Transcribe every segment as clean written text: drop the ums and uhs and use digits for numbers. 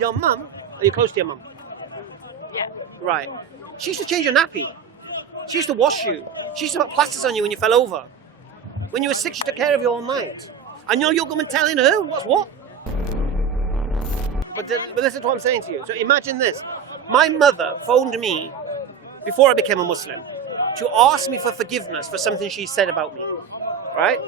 Your mum, are you close to your mum? Yeah. Right. She used to change your nappy. She used to wash you. She used to put plasters on you when you fell over. When you were sick, she took care of you all night. And you're going telling her what's what? But listen to what I'm saying to you. So imagine this. My mother phoned me before I became a Muslim to ask me for forgiveness for something she said about me. Right?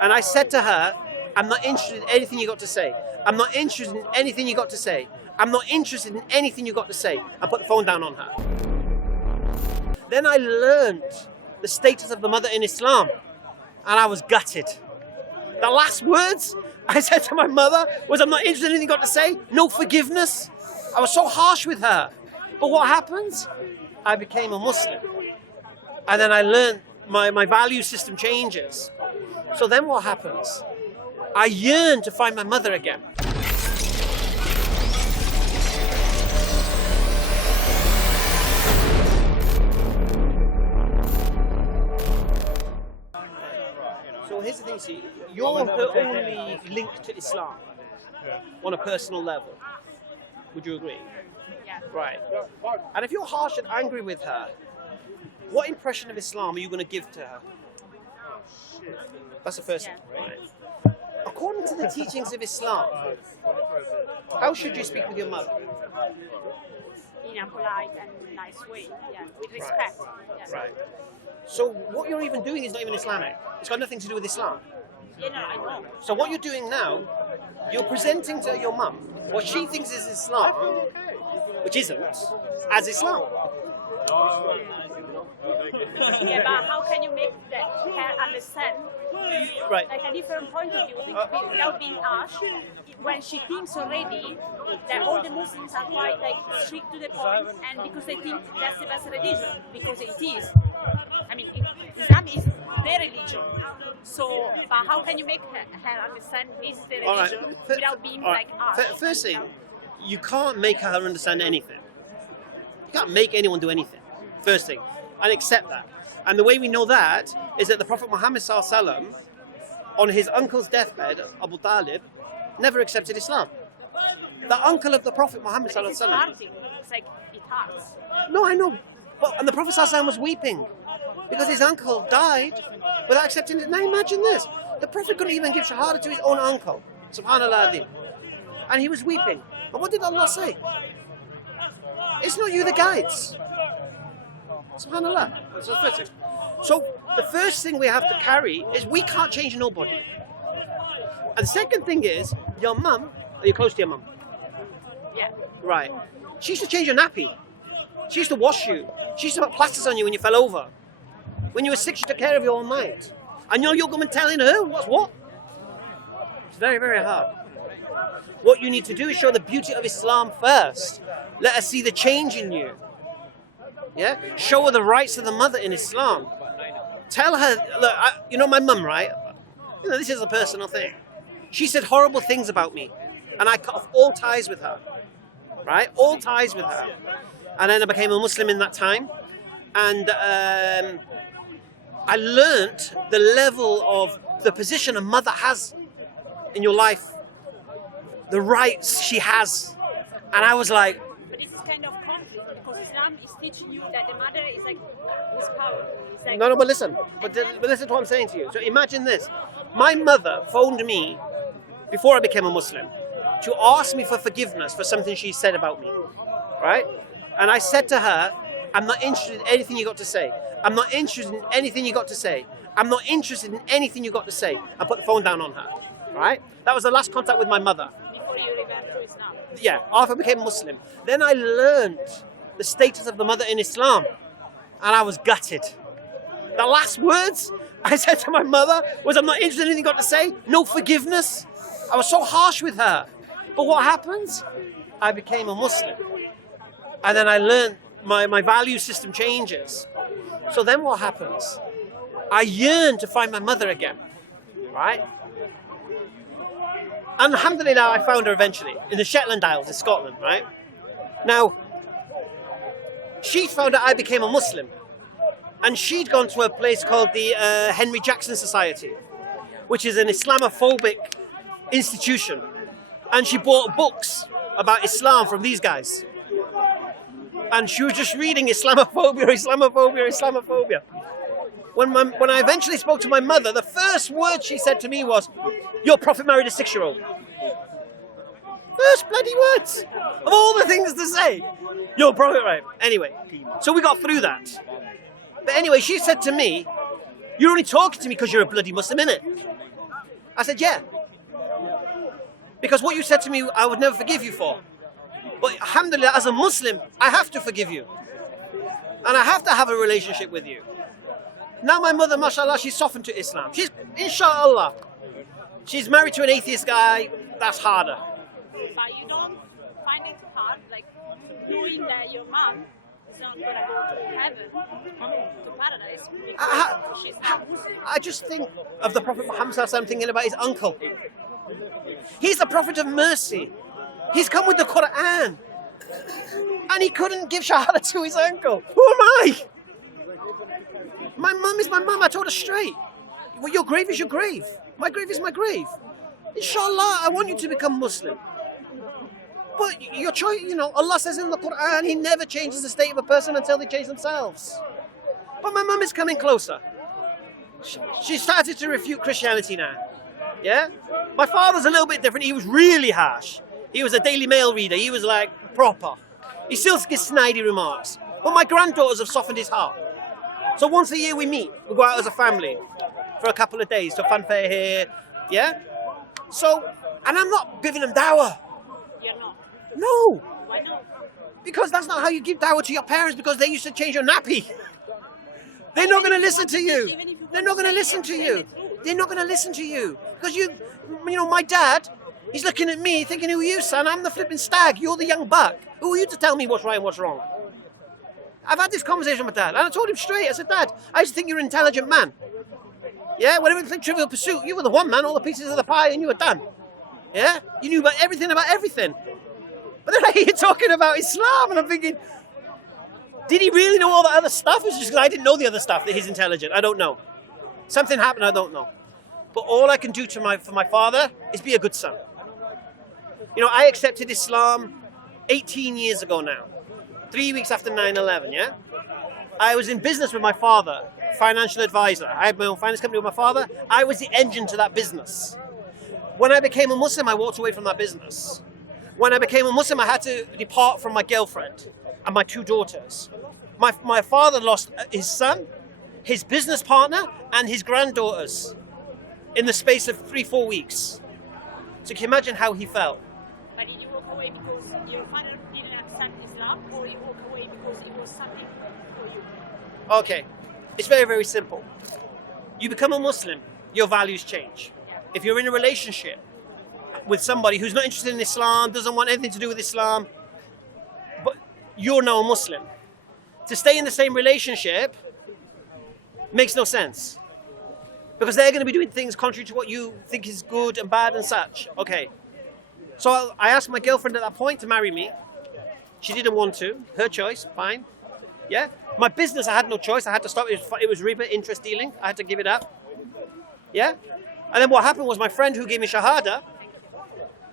And I said to her, I'm not interested in anything you got to say. I'm not interested in anything you got to say. I'm not interested in anything you got to say. I put the phone down on her. Then I learned the status of the mother in Islam, and I was gutted. The last words I said to my mother was, I'm not interested in anything you got to say. No forgiveness. I was so harsh with her. But what happens? I became a Muslim. And then I learned my value system changes. So then what happens? I yearn to find my mother again. So here's the thing, see, you're her only link to Islam on a personal level. Would you agree? Yeah. Right. And if you're harsh and angry with her, what impression of Islam are you going to give to her? That's the first thing. Right. According to the teachings of Islam, how should you speak with your mother? In a polite and nice way, yeah, with respect. Yeah. Right. So what you're even doing is not even Islamic. It's got nothing to do with Islam. Yeah, no, I know. So what you're doing now, you're presenting to your mum what she thinks is Islam, which isn't, as Islam. Yeah, but how can you make her understand Right. like a different point of view without being harsh, when she thinks already that all the Muslims are quite like strict to the point, and because they think that's the best religion, because it is. I mean, Islam is their religion. So, but how can you make her understand this is the religion without being like harsh? First thing, you can't make her understand anything. You can't make anyone do anything. First thing, and accept that. And the way we know that is that the Prophet Muhammad ﷺ, on his uncle's deathbed, Abu Talib, never accepted Islam. The uncle of the Prophet Muhammad But it's ﷺ. hurting. It's like it hurts. No, I know. But, and the Prophet ﷺ was weeping because his uncle died without accepting it. Now imagine this. The Prophet couldn't even give shahada to his own uncle. Subhanallah. And he was weeping. And what did Allah say? It's not you the guides. Subhanallah. So the first thing we have to carry is we can't change nobody. And the second thing is, your mum, are you close to your mum? Yeah. Right. She used to change your nappy. She used to wash you. She used to put plasters on you when you fell over. When you were sick, she took care of you all night. And you're going telling her what's what? It's very, very hard. What you need to do is show the beauty of Islam first. Let her see the change in you. Yeah? Show her the rights of the mother in Islam. Tell her, look, you know my mum, right? You know, this is a personal thing. She said horrible things about me. And I cut off all ties with her. Right? All ties with her. And then I became a Muslim in that time. And I learnt the level of the position a mother has in your life. The rights she has. And I was like, But this is kind of conflict, because Islam is teaching you that the mother is like is powerful. It's like no, but listen. But listen to what I'm saying to you. So imagine this. My mother phoned me before I became a Muslim to ask me for forgiveness for something she said about me. Right? And I said to her, I'm not interested in anything you got to say. I'm not interested in anything you got to say. I'm not interested in anything you got to say. I put the phone down on her. Right? That was the last contact with my mother. before you revert to Islam. Yeah, after I became Muslim. Then I learned the status of the mother in Islam, and I was gutted. The last words I said to my mother was, I'm not interested in anything you got to say. No forgiveness. I was so harsh with her. But what happens? I became a Muslim. And then I learned my value system changes. So then what happens? I yearn to find my mother again. Right? And alhamdulillah, I found her eventually in the Shetland Isles in Scotland, right? Now, she found out I became a Muslim. And she'd gone to a place called the Henry Jackson Society, which is an Islamophobic institution. And she bought books about Islam from these guys. And she was just reading Islamophobia, Islamophobia, Islamophobia. When I eventually spoke to my mother, the first word she said to me was, "Your prophet married a 6-year-old." First bloody words of all the things to say. Your prophet, right? Anyway, so we got through that. But anyway, she said to me, "You're only talking to me because you're a bloody Muslim, innit?" I said, "Yeah. Because what you said to me, I would never forgive you for. But alhamdulillah, as a Muslim, I have to forgive you. And I have to have a relationship with you." Now my mother, mashallah, she's softened to Islam. She's, inshallah, she's married to an atheist guy. That's harder. But you don't find it hard, like knowing that your mom is not going to go to heaven, to paradise, because she's not Muslim. I just think of the Prophet Muhammad sallallahu alaihi wasallam, thinking about his uncle. He's the Prophet of mercy. He's come with the Quran. And he couldn't give shahada to his uncle. Who am I? My mum is my mum. I told her straight. Well, your grave is your grave. My grave is my grave. Inshallah, I want you to become Muslim. But your choice, you know, Allah says in the Quran, He never changes the state of a person until they change themselves. But my mum is coming closer. She started to refute Christianity now. Yeah? My father's a little bit different. He was really harsh. He was a Daily Mail reader. He was like proper. He still gives snidey remarks. But my granddaughters have softened his heart. So once a year we meet. We go out as a family for a couple of days to fanfare here. Yeah? So, and I'm not giving them dawah. You're not. No. Why not? Because that's not how you give dawah to your parents, because they used to change your nappy. They're not going to listen to you. They're not going to listen to you. They're not going to listen to you. Because you know, my dad, he's looking at me thinking, who are you, son? I'm the flipping stag. You're the young buck. Who are you to tell me what's right and what's wrong? I've had this conversation with Dad, and I told him straight. I said, Dad, I used to think you're an intelligent man. Yeah, whenever we played Trivial Pursuit, you were the one man, all the pieces of the pie, and you were done. Yeah? You knew about everything. But then I hear you talking about Islam, and I'm thinking, did he really know all the other stuff? It's just because I didn't know the other stuff that he's intelligent. I don't know. Something happened, I don't know. But all I can do for my father is be a good son. You know, I accepted Islam 18 years ago now. 3 weeks after 9/11, yeah? I was in business with my father, financial advisor. I had my own finance company with my father. I was the engine to that business. When I became a Muslim, I walked away from that business. When I became a Muslim, I had to depart from my girlfriend and my 2 daughters. My father lost his son, his business partner, and his granddaughters in the space of 3-4 weeks. So can you imagine how he felt? But did you walk away because your father didn't accept Islam, or you walk away because it was something for you? Okay, it's very, very simple. You become a Muslim, your values change. If you're in a relationship with somebody who's not interested in Islam, doesn't want anything to do with Islam, but you're now a Muslim, to stay in the same relationship makes no sense. Because they're going to be doing things contrary to what you think is good and bad and such. Okay. So I asked my girlfriend at that point to marry me. She didn't want to. Her choice. Fine. Yeah. My business, I had no choice. I had to stop. It was riba, interest dealing. I had to give it up. Yeah. And then what happened was my friend who gave me shahada,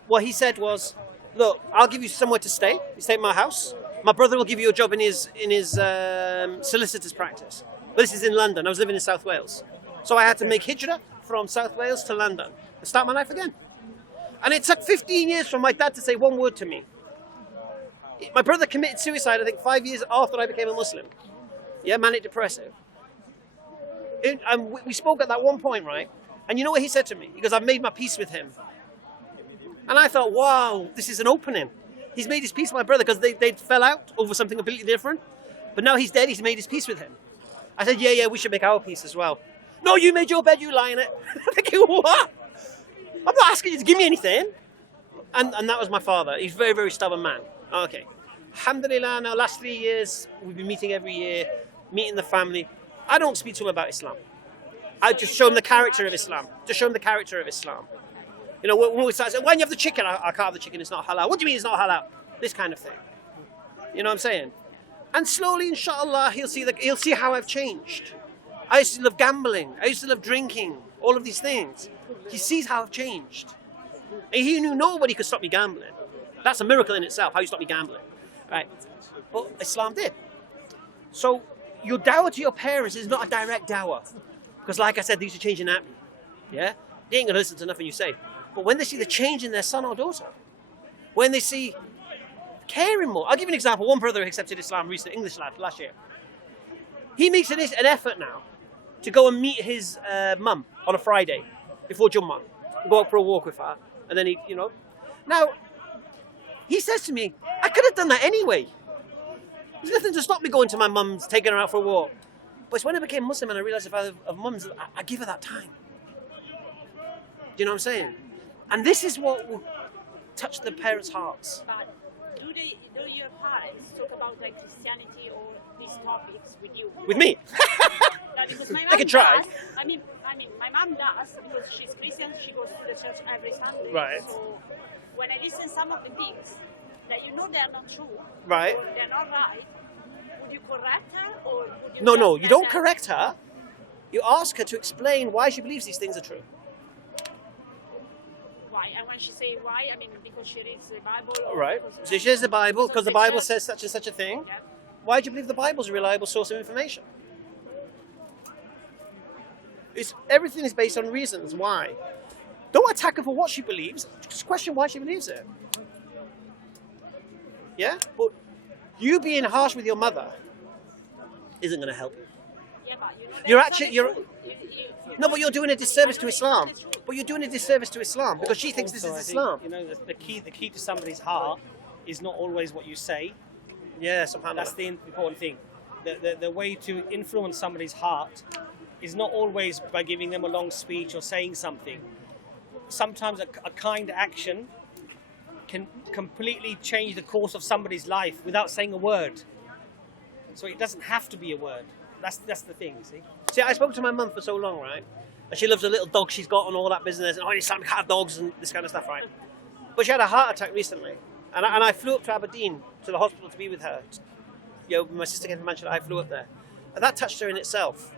what he said was, look, I'll give you somewhere to stay. You stay at my house. My brother will give you a job in his solicitor's practice. But this is in London. I was living in South Wales. So I had to make hijrah from South Wales to London and start my life again. And it took 15 years for my dad to say one word to me. My brother committed suicide, I think, 5 years after I became a Muslim. Yeah, manic depressive. And we spoke at that one point, right? And you know what he said to me? He goes, I've made my peace with him. And I thought, wow, this is an opening. He's made his peace with my brother because they fell out over something completely different. But now he's dead, he's made his peace with him. I said, yeah, we should make our peace as well. No, you made your bed, you lie in it. I'm thinking, what? I'm not asking you to give me anything. And that was my father. He's a very, very stubborn man. Okay. Alhamdulillah, now last 3 years, we've been meeting every year, meeting the family. I don't speak to him about Islam. I just show him the character of Islam. Just show him the character of Islam. You know, when we start saying, when you have the chicken, I can't have the chicken, it's not halal. What do you mean it's not halal? This kind of thing. You know what I'm saying? And slowly, inshallah, he'll see how I've changed. I used to love gambling. I used to love drinking. All of these things. He sees how I've changed. And he knew nobody could stop me gambling. That's a miracle in itself, how you stop me gambling. Right? But Islam did. So your dawah to your parents is not a direct dawah. Because like I said, these are changing nappy. Yeah? They ain't going to listen to nothing you say. But when they see the change in their son or daughter, when they see caring more. I'll give you an example. One brother accepted Islam recently, English lad, last year. He makes an effort now to go and meet his mum on a Friday before Jummah. Go out for a walk with her. And then he, Now, he says to me, I could have done that anyway. There's nothing to stop me going to my mum's, taking her out for a walk. But it's when I became Muslim and I realised if I have mums, I give her that time. Do you know what I'm saying? And this is what will touch the parents' hearts. But do your parents talk about like Christianity or these topics with you? With me? No, because my mom I can try. does. I mean, my mom does because she's Christian. She goes to the church every Sunday. Right. So when I listen some of the things that they're not true, Right. or they're not right, would you correct her or would you? No, just you don't let correct her. You ask her to explain why she believes these things are true. Why? And when she say why, I mean because she reads the Bible. Or Right. because So she reads the Bible because the Bible church- says such and such a thing. Yeah. Why do you believe the Bible is a reliable source of information? Everything is based on reasons why. Don't attack her for what she believes. Just question why she believes it. Yeah? But you being harsh with your mother isn't going to help you. Yeah, but You're that's actually- not you're- true. No, but you're doing a disservice I to know it's Islam. not true. But you're doing a disservice to Islam because she thinks this is Also, I think, Islam. the key to somebody's heart is not always what you say. Yeah, subhanAllah. That's the important thing. The way to influence somebody's heart is not always by giving them a long speech or saying something. Sometimes a kind action can completely change the course of somebody's life without saying a word. So it doesn't have to be a word. That's the thing, see? See, I spoke to my mum for so long, right? And she loves a little dog she's got and all that business, and Islam can't have dogs and this kind of stuff, right? But she had a heart attack recently, and I flew up to Aberdeen to the hospital to be with her. My sister came from Manchester, I flew up there, and that touched her in itself.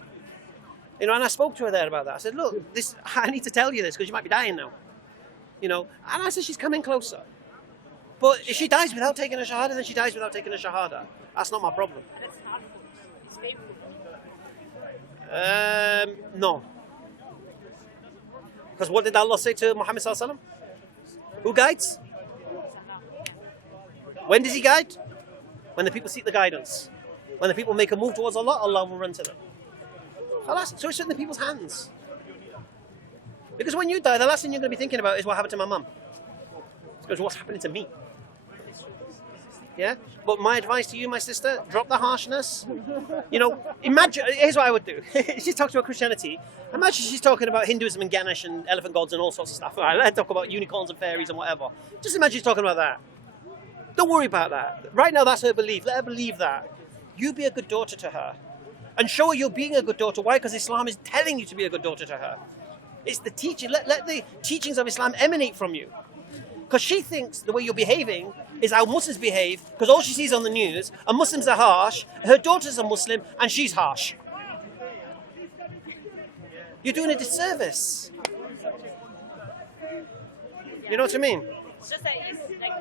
And I spoke to her there about that. I said, look, I need to tell you this because you might be dying now. And I said she's coming closer. But if she dies without taking a shahada, then she dies without taking a shahada. That's not my problem. That's hard. It's painful. No. Because what did Allah say to Muhammad sallallahu alaihi wasallam? Who guides? When does he guide? When the people seek the guidance. When the people make a move towards Allah, Allah will run to them. So it's in the people's hands. Because when you die, the last thing you're going to be thinking about is what happened to my mum. It's because what's happening to me. Yeah? But my advice to you, my sister, drop the harshness. Imagine, here's what I would do. She's talking about Christianity. Imagine she's talking about Hinduism and Ganesh and elephant gods and all sorts of stuff. All right, let's talk about unicorns and fairies and whatever. Just imagine she's talking about that. Don't worry about that. Right now, that's her belief. Let her believe that. You be a good daughter to her. And show her you're being a good daughter. Why? Because Islam is telling you to be a good daughter to her. It's the teaching. Let the teachings of Islam emanate from you. Because she thinks the way you're behaving is how Muslims behave, because all she sees on the news, and Muslims are harsh, her daughter's a Muslim, and she's harsh. You're doing a disservice. You know what I mean? It's just that it's like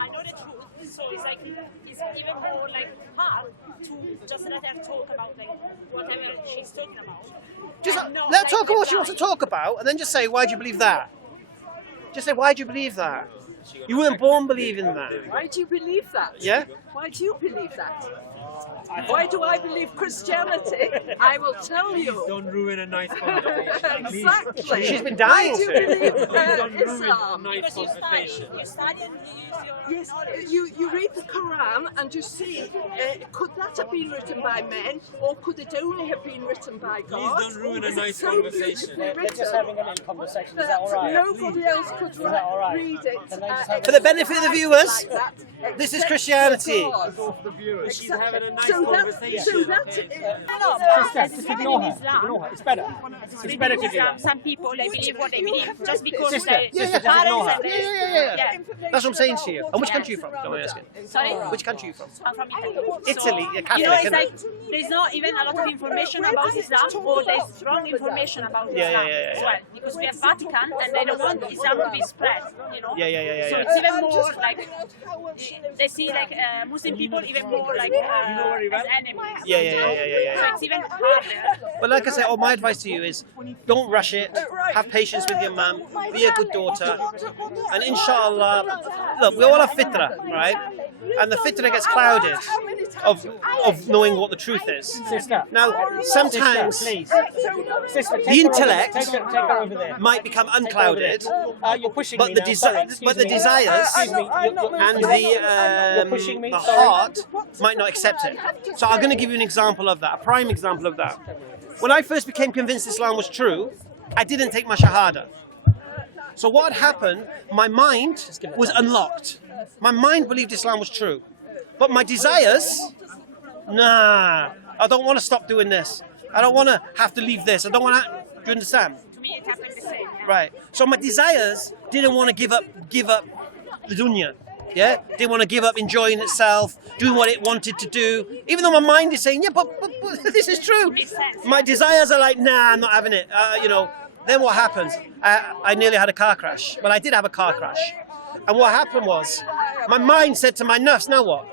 I know the truth, so it's like it's even more like hard to just let her talk about like whatever she's talking about. Just And not, let her like, talk about what she wants to reply. talk about, and then just say, why do you believe that? Just say, why do you believe that? You weren't born believing that. Why do you believe that? Yeah? Why do you believe that? Why do I believe Christianity? I will tell you. Don't ruin a nice conversation. please. Exactly. She's been dying Why do you to. believe Don't ruin a Islam? nice Because conversation. you study and you use your Yes, knowledge. you read the Quran and you see, could that have been written by men, or could it only have been written by God? don't ruin a It's nice so conversation. beautifully They're just written having a little conversation. Is that that all right? nobody else could that all right? read it. Can they just have For the benefit of the viewers. Like that. This is Christianity. She's having a nice So conversation. that's Just ignore her. Ignore her. It's better. It's better to do that. Some people, they believe what they believe just because Sister, they sister, just ignore her. Yeah. That's what I'm saying to you. And which country are you from? Don't mind asking. Sorry? Which country are you from? I'm from Italy. Italy. So, You're Catholic, you know, it's isn't like it? there's not even a lot of information about Islam, or there's wrong information about Islam as well. Because we have Vatican and they don't want Islam to be spread, you know? Yeah. So it's even more like, they see like Muslim people even more like as enemies. Yeah. So it's even harder. But like I say, my advice to you is don't rush it. Have patience with your mum. Be a good daughter. And inshallah, look, we all have fitra, right? And the fitra gets clouded of knowing what the truth is. Sister. Now, sometimes Please. Sister, the intellect take her over there. might become unclouded, You're pushing but me the now. Sorry, excuse me. desires Excuse me. and You're pushing me. the Sorry. heart might not accept it. So I'm going to give you an example of that, a prime example of that. When I first became convinced Islam was true, I didn't take my shahada. So what had happened, my mind was unlocked. My mind believed Islam was true. But my desires, nah, I don't want to stop doing this. I don't want to have to leave this. I don't want to, do you understand? To me, it happened the same. Yeah. Right. So my desires didn't want to give up the dunya. Yeah? Didn't want to give up enjoying itself, doing what it wanted to do. Even though my mind is saying, yeah, but this is true. Makes sense. My desires are like, nah, I'm not having it. You know. Then what happens? I nearly had a car crash. Well, I did have a car crash. And what happened was, my mind said to my nafs, now what?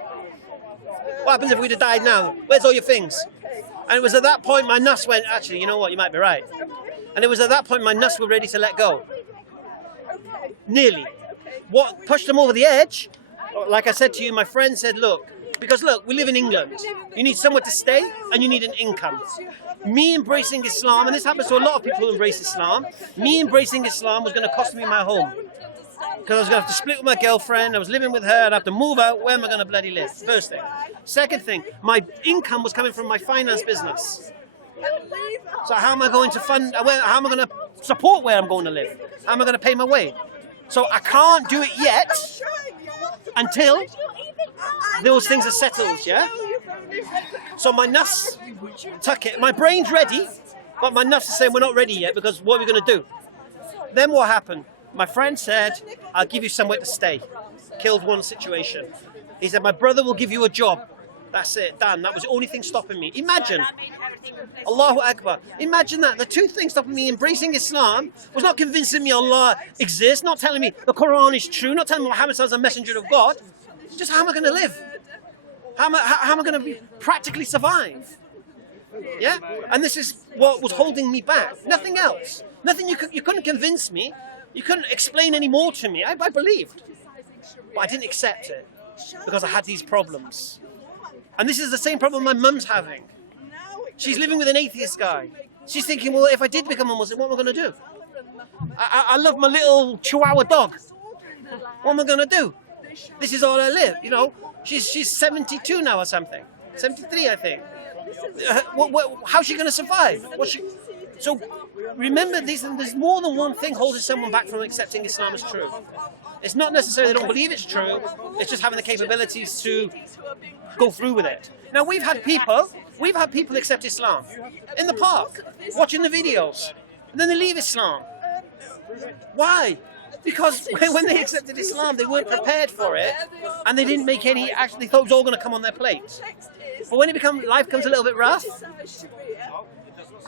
What happens if we'd have died now? Where's all your things? And it was at that point my nafs went, actually, you know what, you might be right. And it was at that point my nafs were ready to let go. Nearly. What pushed them over the edge, like I said to you, my friend said, look, because look, we live in England. You need somewhere to stay and you need an income. Me embracing Islam, and this happens to a lot of people who embrace Islam, me embracing Islam was going to cost me my home. Because I was going to have to split with my girlfriend, I was living with her, I'd have to move out, where am I going to bloody live? First thing. Second thing, my income was coming from my finance business. So how am I going to fund, how am I going to support where I'm going to live? How am I going to pay my way? So I can't do it yet until those things are settled, yeah? So my nafs tuck it. My brain's ready, but my nafs is saying we're not ready yet because what are we going to do? Then what happened? My friend said, I'll give you somewhere to stay. Killed one situation. He said, my brother will give you a job. That's it, done. That was the only thing stopping me. Imagine. Allahu Akbar. Imagine that. The two things stopping me embracing Islam was not convincing me Allah exists, not telling me the Quran is true, not telling me Muhammad is a messenger of God. Just how am I going to live? How am I going to practically survive? Yeah? And this is what was holding me back. Nothing else. Nothing you couldn't convince me. You couldn't explain any more to me. I believed. But I didn't accept it because I had these problems. And this is the same problem my mum's having. She's living with an atheist guy. She's thinking, well, if I did become a Muslim, what am I going to do? I love my little Chihuahua dog. What am I going to do? This is all I live, you know. She's 72 now or something. 73, I think. How's she going to survive? So remember, there's more than one thing holding someone back from accepting Islam as true. It's not necessarily they don't believe it's true. It's just having the capabilities to go through with it. Now we've had people accept Islam in the park, watching the videos, and then they leave Islam. Why? Because when they accepted Islam, they weren't prepared for it, and they didn't make any. Actually, they thought it was all going to come on their plate. But when life becomes a little bit rough,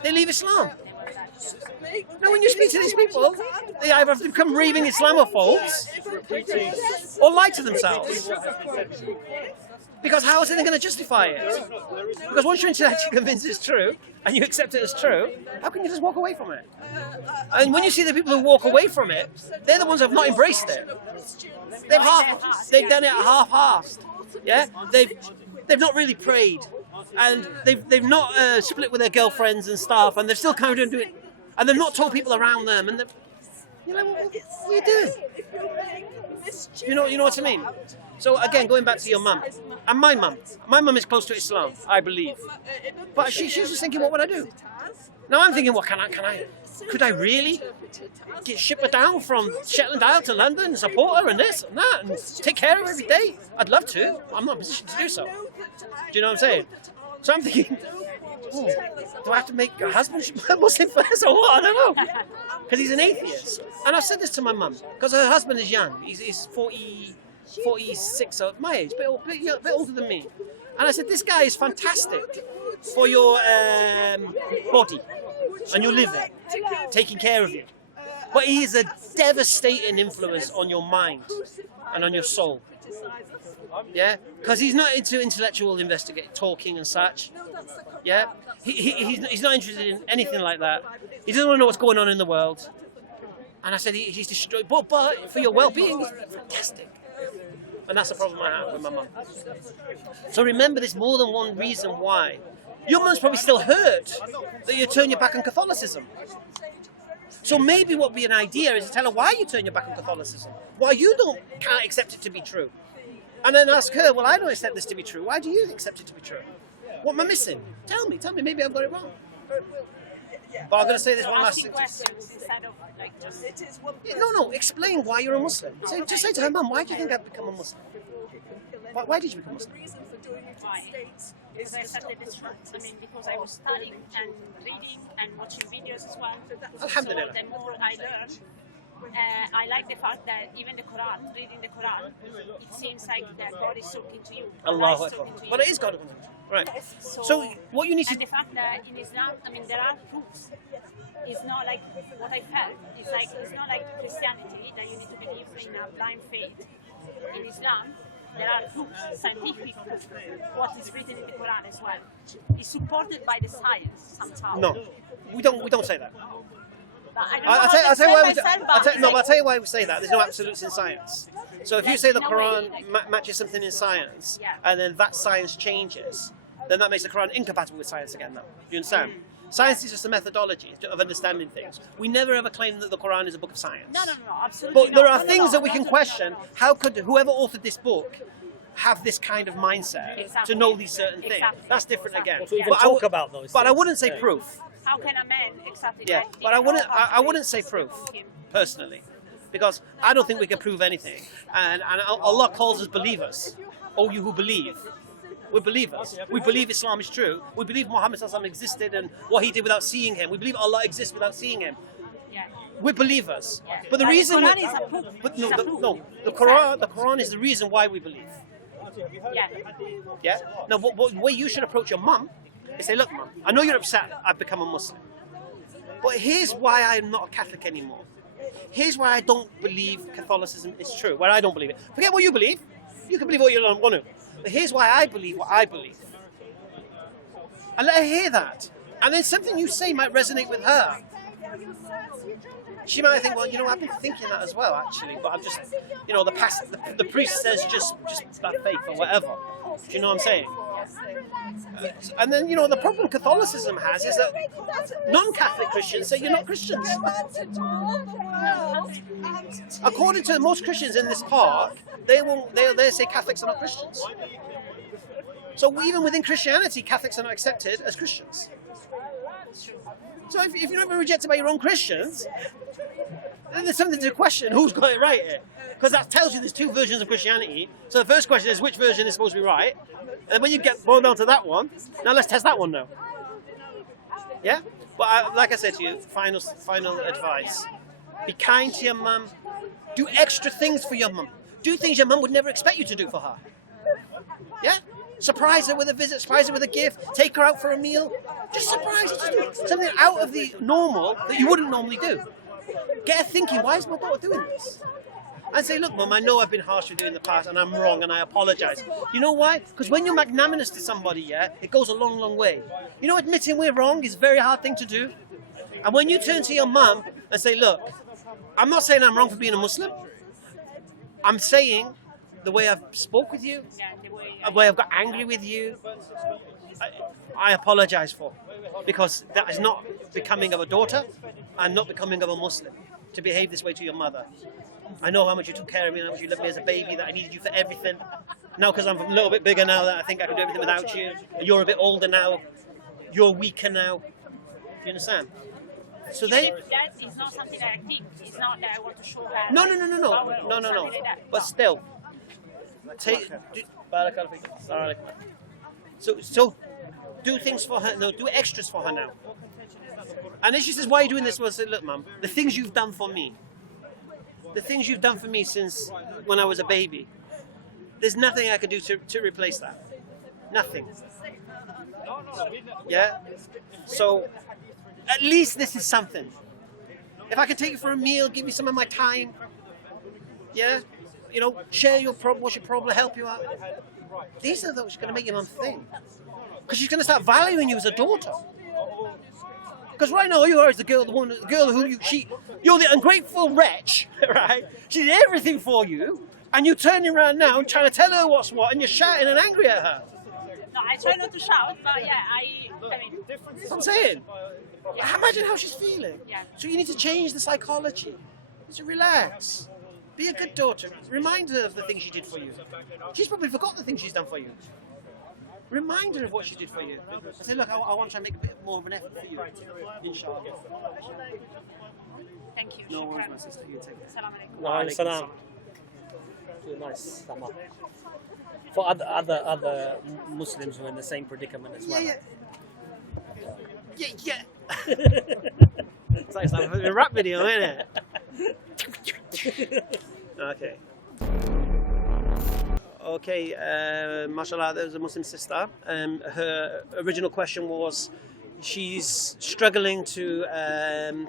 they leave Islam. Now, when you speak to these people, they either have to become raving Islamophobes or lie to themselves. Because how else are they going to justify it? Because once you're intellectually convinced it's true, and you accept it as true, how can you just walk away from it? And when you see the people who walk away from it, they're the ones who have not embraced it. They've done it half-assed. Yeah, they've not really prayed, and they've not split with their girlfriends and stuff, and they've still kind of doing it, and they've not told people around them, and you're like, what are you doing? You know what I mean? So again, going back to your mum, and my mum is close to Islam, I believe. But she's just thinking, what would I do? Now I'm thinking, well, could I really ship her down from Shetland Isle to London and support her and this and that and take care of her every day? I'd love to. I'm not in a position to do so. Do you know what I'm saying? So I'm thinking, do I have to make her husband Muslim first or what? I don't know. Because he's an atheist. And I've said this to my mum, because her husband is young. He's 46, so my age, a bit older than me. And I said, this guy is fantastic for your body and your living, taking care of you. But he is a devastating influence on your mind and on your soul. Yeah, because he's not into intellectual investigating, talking and such. Yeah, he's not interested in anything like that. He doesn't want to know what's going on in the world. And I said, he's destroyed. But for your well-being, he's fantastic. And that's the problem I have with my mum. So remember, there's more than one reason why. Your mum's probably still hurt that you turn your back on Catholicism. So maybe what would be an idea is to tell her why you turn your back on Catholicism, why you can't accept it to be true. And then ask her, well, I don't accept this to be true. Why do you accept it to be true? What am I missing? Tell me, maybe I've got it wrong. But I'm going to say this one last thing. Instead of like just... No, explain why you're a Muslim. Just say to her, Mum, why do you think I've become a Muslim? Why did you become a Muslim? Because I started this month. I mean, because I was studying and reading and watching videos as well. Alhamdulillah. So the more I learn, I like the fact that even the Quran, reading the Quran, it seems like that God is talking to you. Allahu Akbar. But it is God. Right. So what you need to... And the fact that in Islam, I mean, there are proofs. It's not like what I felt. It's not like Christianity that you need to believe in a blind faith. In Islam, there are proofs, scientific proofs, what is written in the Quran as well. It's supported by the science somehow. No, we don't say that. I'll tell you why we say that. There's no absolutes in science. So if you say the Quran matches something in science, and then that science changes, then that makes the Quran incompatible with science again now. Do you understand? Science is just a methodology of understanding things. We never ever claim that the Quran is a book of science. No, absolutely. But there are things that we can question. How could whoever authored this book have this kind of mindset to know these certain things? That's different again. We can talk about those. But I wouldn't say proof. How can a man exactly? Yeah, but I wouldn't say proof personally, because I don't think we can prove anything. And Allah calls us believers. Oh, you who believe. We're believers. We believe Islam is true. We believe Muhammad existed and what he did without seeing him. We believe Allah exists without seeing him. We're believers. But the reason... The Quran is a proof. The Quran is the reason why we believe. Yeah? Now, the way you should approach your mum is say, look, Mum, I know you're upset I've become a Muslim. But here's why I'm not a Catholic anymore. Here's why I don't believe Catholicism is true, where I don't believe it. Forget what you believe. You can believe what you don't want to. But here's why I believe what I believe. And let her hear that. And then something you say might resonate with her. She might think, well, you know, I've been thinking that as well, actually. But I'm just, you know, the priest says just that faith or whatever. Do you know what I'm saying? And then, you know, the problem Catholicism has is that non-Catholic Christians say you're not Christians. According to most Christians in this park, they say Catholics are not Christians. So even within Christianity, Catholics are not accepted as Christians. So if you're not rejected by your own Christians, then there's something to question who's got it right here. Because that tells you there's two versions of Christianity. So the first question is, which version is supposed to be right? And when you get boiled down to that one, now let's test that one now. Yeah? But like I said to you, final advice. Be kind to your mum. Do extra things for your mum. Do things your mum would never expect you to do for her. Yeah? Surprise her with a visit, surprise her with a gift, take her out for a meal. Just surprise her. Just do something out of the normal that you wouldn't normally do. Get her thinking, why is my daughter doing this? And say, look, Mum, I know I've been harsh with you in the past and I'm wrong and I apologize. You know why? Because when you're magnanimous to somebody, yeah, it goes a long, long way. You know, admitting we're wrong is a very hard thing to do. And when you turn to your mum and say, look, I'm not saying I'm wrong for being a Muslim. I'm saying the way I've spoke with you, the way I've got angry with you, I apologize for. Because that is not becoming of a daughter and not becoming of a Muslim to behave this way to your mother. I know how much you took care of me and how much you loved me as a baby, that I needed you for everything. Now, because I'm a little bit bigger now, that I think I can do everything without you. And you're a bit older now. You're weaker now. you understand? So they. That is not something that I think. It's not that I want to show her. No. Something like that. But still, so do things for her. No, do extras for her now. And then she says, "Why are you doing this?" Well, I said, "Look, Mum, the things you've done for me, since when I was a baby, there's nothing I can do to replace that. Nothing. Yeah. So at least this is something. If I can take you for a meal, give you some of my time, yeah, you know, share your problem, what's your problem, help you out. These are those going to make your mum think, because she's going to start valuing you as a daughter. Because right now you are as the girl who you're the ungrateful wretch, right? She did everything for you, and you're turning around now and trying to tell her what's what, and you're shouting and angry at her. No, I try not to shout, but yeah, I mean, That's what I'm saying. Imagine how she's feeling. Yeah. So you need to change the psychology. So relax. Be a good daughter. Remind her of the things she did for you. She's probably forgotten the things she's done for you. Remind her of what she did for you. Say, look, I want to try and make a bit more of an effort for you. Inshallah. thank you. No worries, Shukran. my sister. You take it. Salam alaikum. Wa alaikum salam. Nice. Sama. For other Muslims who are in the same predicament as well. Yeah. It's like a rap video, isn't it? Okay, mashallah, there was a Muslim sister. Her original question was, she's struggling to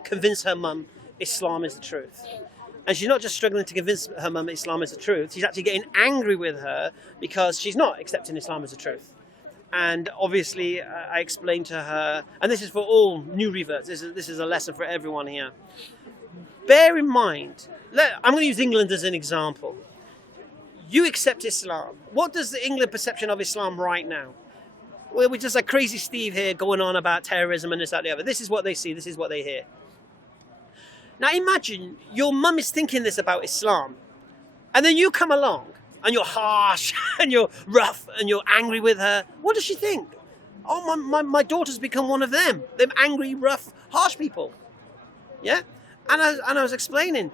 convince her mum Islam is the truth. And she's not just struggling to convince her mum Islam is the truth, she's actually getting angry with her because she's not accepting Islam as the truth. And obviously, I explained to her, and this is for all new reverts, this is a lesson for everyone here. Bear in mind, I'm going to use England as an example. You accept Islam. What does the England perception of Islam right now? Well, we're just like crazy Steve here going on about terrorism and this, that, the other. This is what they see, this is what they hear. Now imagine your mum is thinking this about Islam, and then you come along, and you're harsh, and you're rough, and you're angry with her. What does she think? Oh, my daughter's become one of them angry, rough, harsh people. Yeah? And I was explaining,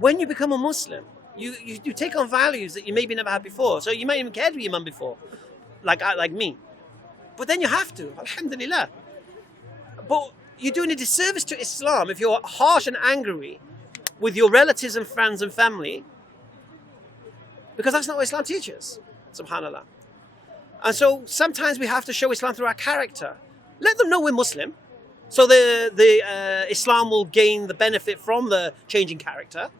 when you become a Muslim, you take on values that you maybe never had before. So you might even cared with your mum before, like me. But then you have to, alhamdulillah. But you're doing a disservice to Islam if you're harsh and angry with your relatives and friends and family, because that's not what Islam teaches, subhanallah. And so sometimes we have to show Islam through our character. Let them know we're Muslim, so the Islam will gain the benefit from the changing character.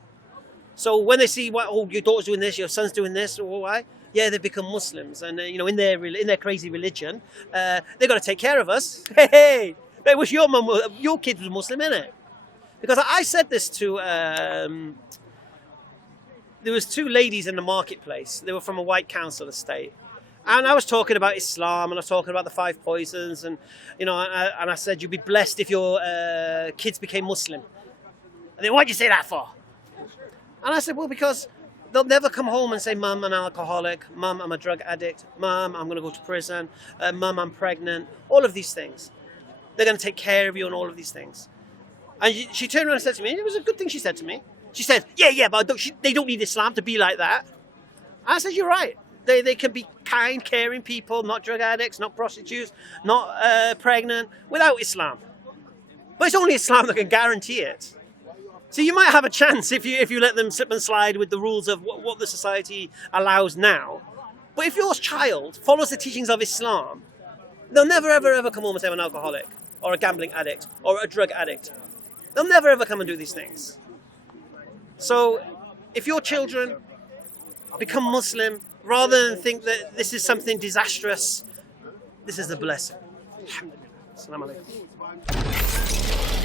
So when they see, oh, your daughter's doing this, your son's doing this, or why? Yeah, they become Muslims, and in their crazy religion, they've got to take care of us. Hey, I wish your kid was Muslim, innit? Because I said this to, there was two ladies in the marketplace. They were from a white council estate. And I was talking about Islam, and I was talking about the 5 poisons, and and I said, you'd be blessed if your kids became Muslim. And then, why'd you say that for? And I said, well, because they'll never come home and say, Mum, I'm an alcoholic, Mum, I'm a drug addict, Mum, I'm going to go to prison, Mum, I'm pregnant, all of these things. They're going to take care of you and all of these things. And she turned around and said to me, and it was a good thing she said to me. She said, yeah, but they don't need Islam to be like that. And I said, you're right. They can be kind, caring people, not drug addicts, not prostitutes, not pregnant, without Islam. But it's only Islam that can guarantee it. So you might have a chance if you let them slip and slide with the rules of what the society allows now. But if your child follows the teachings of Islam, they'll never, ever come home and say I'm an alcoholic, or a gambling addict, or a drug addict. They'll never, ever come and do these things. So if your children become Muslim, rather than think that this is something disastrous, this is a blessing. Alhamdulillah. Assalamu alaikum.